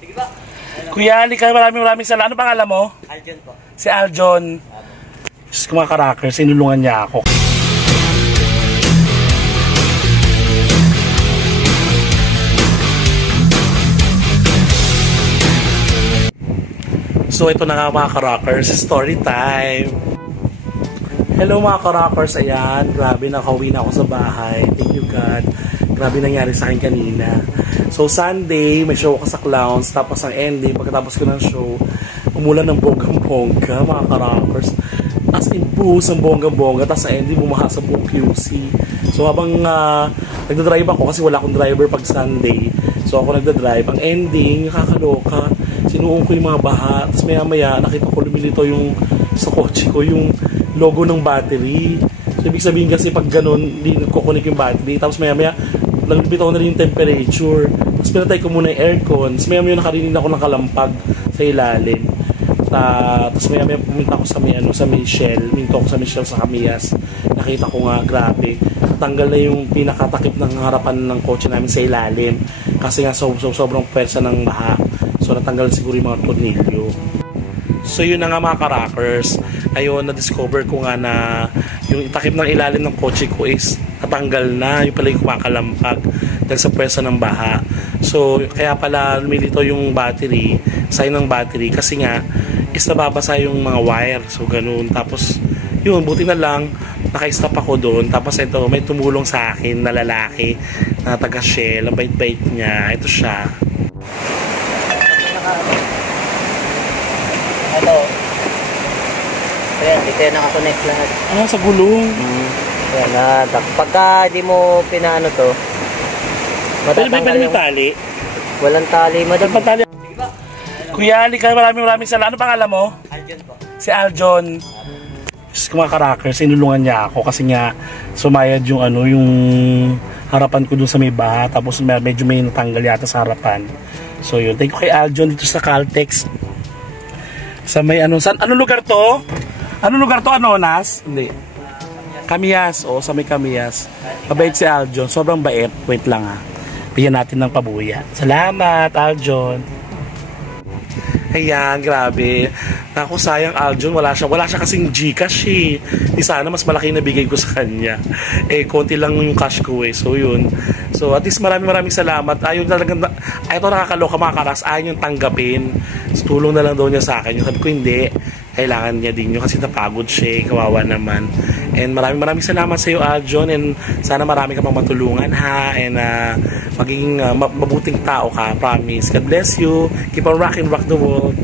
Sige ba? Kuya, halika, maraming salamat. Ano pangalan mo? Aljon po. Si Aljon. Diyos ko mga karakers, sinulungan niya ako. So ito na nga mga ka-rockers, story time. Hello mga ka-rockers, ayan, grabe nakauwi na ako sa bahay. Thank you God. Grabe nangyari sa akin kanina. So Sunday, may show ako sa Clowns, tapos ang ending, pagkatapos ko ng show, umulan ng bonggang-bongga mga ka-rockers. As in boost, ang bonggang-bongga, tapos ang ending, bumaha sa buong QC. So habang nagdadrive ako, kasi wala akong driver pag Sunday, so ako nagdadrive, ang ending, nakakaloka. Sinuong ko yung mga baha, tapos maya-maya nakita ko lumilito yung sa kotse ko yung logo ng battery. So ibig sabihin kasi pag ganun, hindi nagkukunik yung battery, tapos maya-maya nagbitaw na rin yung temperature. Tapos pinatay ko muna yung aircon, tapos maya-maya nakarinig ako ng kalampag sa ilalim. Tapos maya-maya pumunta ako sa may shell, minto ako sa may shell sa Kamias. Nakita ko nga, grabe, tanggal na yung pinakatakip ng harapan ng kotse namin sa ilalim kasi nga sobrang pwersa ng baha. So natanggal siguro yung mga tornilyo. So yun na nga mga ka-rockers. Ayun, na-discover ko nga na yung takip ng ilalim ng kotse ko is natanggal na. Yung pala yung kumakalampag dahil sa pwersa ng baha. So kaya pala lumilito yung battery, sign ng battery, kasi nga is nababasa yung mga wire. So ganun. Tapos yun, buti na lang naka-stop ako doon. Tapos ito, may tumulong sa akin na lalaki na taga-Shell. Ang bait-bait niya. Ito siya. Ito. Ayan, dito yan nakakonect lahat. Ah, sa gulong. Ayan, pagka di mo pinaano to, matatanggal yung tali. Walang tali, madam. Tali. Kuya, halika, maraming salamat. Ano pangalan mo? Aljon po. Si Aljon. Diyos ko mga karakers, sinulungan niya ako kasi nga sumayad yung yung harapan ko dun sa may baha, tapos medyo may natanggal yata sa harapan. So yun, thank you kay Aljon dito sa Caltex. Sa may anong lugar to? Anong lugar to? Anonas? Hindi. Kamias. O, sa may Kamias. Mabait si Aljon. Sobrang bait. Wait lang ha. Bigyan natin ng pabuya. Salamat, Aljon. Ayan, grabe. Naku, sayang Aljon. Wala siya kasing Gcash eh. Di sana mas malaki na bigay ko sa kanya. Eh, konti lang yung cash ko eh. So, yun. So, at least maraming salamat. Ayun talagang, ito nakakaloka mga karas. Ayaw yung tanggapin. So, tulong na lang daw niya sa akin. Yung sabi ko, hindi. Kailangan niya din yun kasi napagod siya. Kawawa naman. And maraming salamat sa iyo, Aljon. And sana marami ka pang matulungan ha. And maging mabuting tao ka. Promise. God bless you. Keep on rocking, rock the world.